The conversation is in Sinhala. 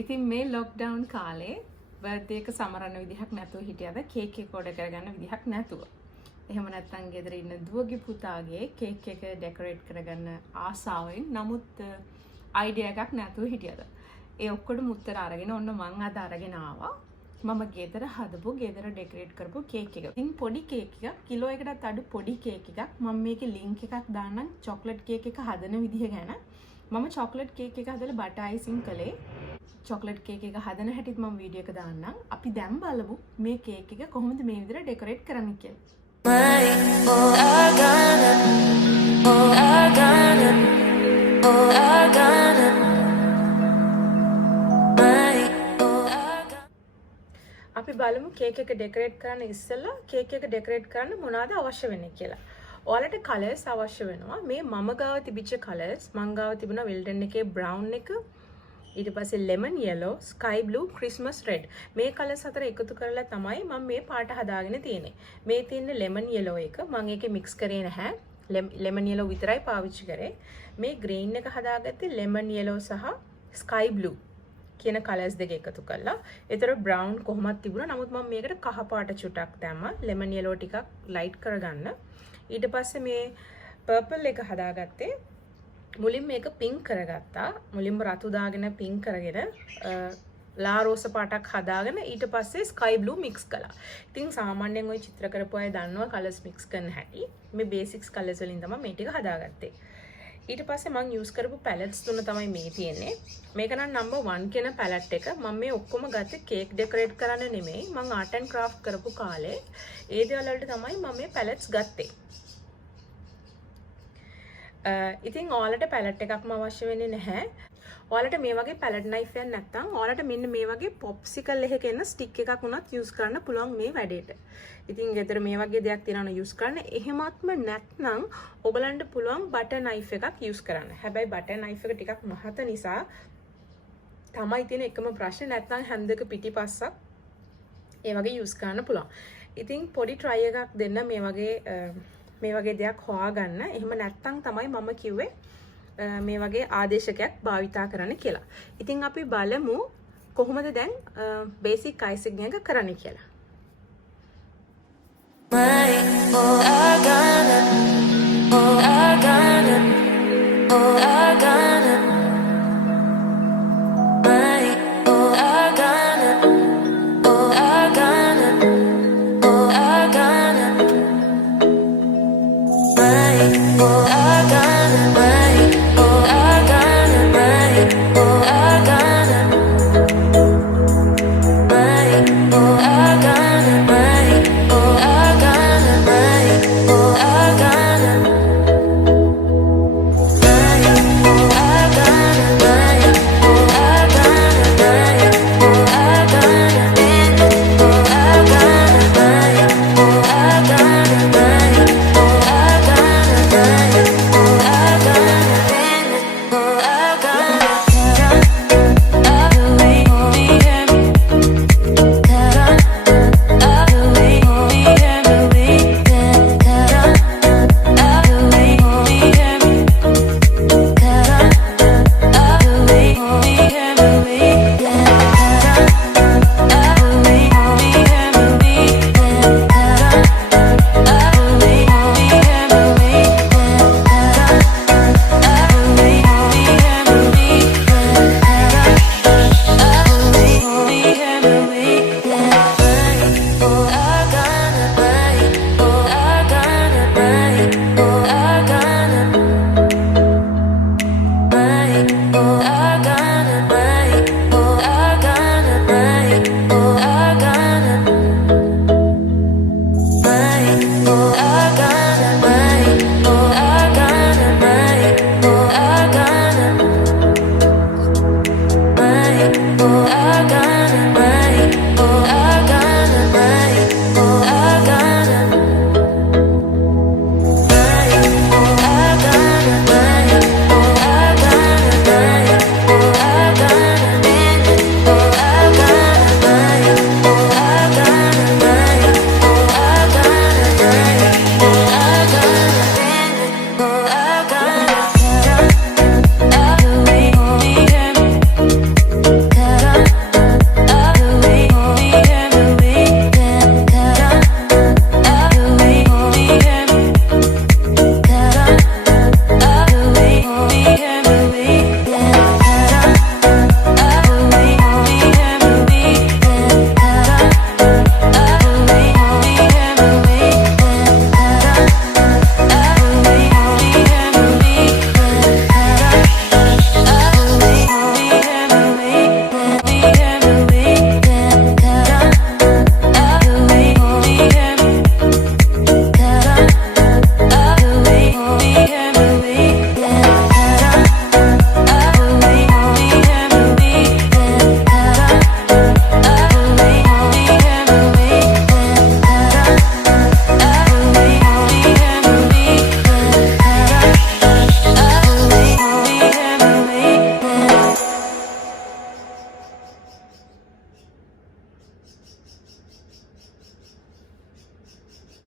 ඉතින් මේ ලොක්ඩවුන් කාලේ බර්ත්ඩේ එක සමරන්න විදිහක් නැතුව හිටියද කේක් එක ඕඩර් කරගන්න විදිහක් නැතුව. එහෙම නැත්නම් ගෙදර ඉන්න දුවගේ පුතාගේ කේක් එක ඩෙකොරේට් කරගන්න ආසාවෙන් නමුත් අයිඩියා එකක් නැතුව හිටියද. ඒ ඔක්කොටම උත්තර අරගෙන ඔන්න මං අද අරගෙන ආවා. මම ගෙදර හදපු ගෙදර ඩෙකොරේට් කරපු කේක් එක. ඉතින් පොඩි කේක් එකක් කිලෝ එකකටත් අඩු පොඩි කේක් එකක්. මම මේකේ ලින්ක් එකක් දාන්නම් චොක්ලට් කේක් එක හදන විදිහ ගැන. මම චොක්ලට් කේක් එක හදලා බටර් අයිසිං කළේ. චොක්ලට් කේක් එක හදන හැටිත් මම වීඩියෝ එක දාන්නම්. අපි දැන් බලමු මේ කේක් එක කොහොමද මේ විදිහට ඩෙකොරේට් කරන්නේ කියලා. අපි බලමු කේක් එක ඩෙකොරේට් කරන්න ඉස්සෙල්ලා කේක් එක ඩෙකොරේට් කරන්න මොනවද අවශ්‍ය වෙන්නේ කියලා. ඔයාලට කලර්ස් අවශ්‍ය වෙනවා. මේ මම ගාව තිබිච්ච කලර්ස් මං ගාව තිබුණා විල්ඩන් එකේ බ්‍රවුන් එක, ඊට පස්සේ lemon yellow, sky blue, christmas red. මේ කලර්ස් හතර එකතු කරලා තමයි මම මේ පාට හදාගෙන තියෙන්නේ. මේ තියෙන්නේ ලෙමන් yellow එක. මම ඒකේ mix කරේ නැහැ. ලෙමන් yellow විතරයි පාවිච්චි කරේ. මේ green එක හදාගත්තේ ලෙමන් yellow සහ sky blue කියන කලර්ස් දෙක එකතු කරලා. ඒතර බ්‍රවුන් කොහොමද තිබුණා. නමුත් මම මේකට කහ පාට චුටක් දැම්මා. ලෙමන් yellow ටිකක් ලයිට් කරගන්න. ඊට පස්සේ මේ පර්පල් එක හදාගත්තේ මුලින් මේක පින්ක් කරගත්තා. මුලින්ම රතු දාගෙන පින්ක් කරගෙන ලා රෝස පාටක් හදාගෙන ඊට පස්සේ ස්කයි බ්ලූ මික්ස් කළා. ඉතින් සාමාන්‍යයෙන් ওই චිත්‍ර කරපු අය දන්නවා කලර්ස් මික්ස් කරන හැටි. මේ බේසික්ස් කලර්ස් වලින් තමයි මේ ටික හදාගත්තේ. ඊට පස්සේ මම යූස් කරපු පැලට්ස් තුන තමයි මේ තියෙන්නේ. මේක නම් නම්බර් 1 කියන පැලට් එක. මම මේ ඔක්කොම ගත්තේ කේක් ඩෙකොරේට් කරන්න නෙමෙයි. මම ආර්ට් ඇන්ඩ් ක්‍රාෆ්ට් කරපු කාලේ ඒ දේවල් වලට තමයි මම මේ පැලට්ස් ගත්තේ. ඉතින් ඔයාලට පැලට් එකක්ම අවශ්‍ය වෙන්නේ නැහැ. ඔයාලට මේ වගේ පැලට් නයිෆ් එකක් නැත්නම් ඔයාලට මෙන්න මේ වගේ පොප්සිකල් එකක එන ස්ටික් එකක් උනත් යූස් කරන්න පුළුවන් මේ වැඩේට. ඉතින් ගෙදර මේ වගේ දෙයක් තියනවා යූස් කරන්න. එහෙමත්ම නැත්නම් ඔයගලන්ට පුළුවන් බටර් නයිෆ් එකක් යූස් කරන්න. හැබැයි බටර් නයිෆ් එක ටිකක් මහත නිසා තමයි තියෙන එකම ප්‍රශ්නේ. නැත්නම් හැන්දක පිටිපස්සක් ඒ වගේ යූස් කරන්න පුළුවන්. ඉතින් පොඩි try එකක් දෙන්න මේ වගේ දෙයක් හොයාගන්න. එහෙම නැත්නම් තමයි මම කිව්වේ මේ වගේ ආදේශකයක් භාවිතා කරන්න කියලා. ඉතින් අපි බලමු කොහොමද දැන් බේසික් අයිසිං එක කරන්න කියලා.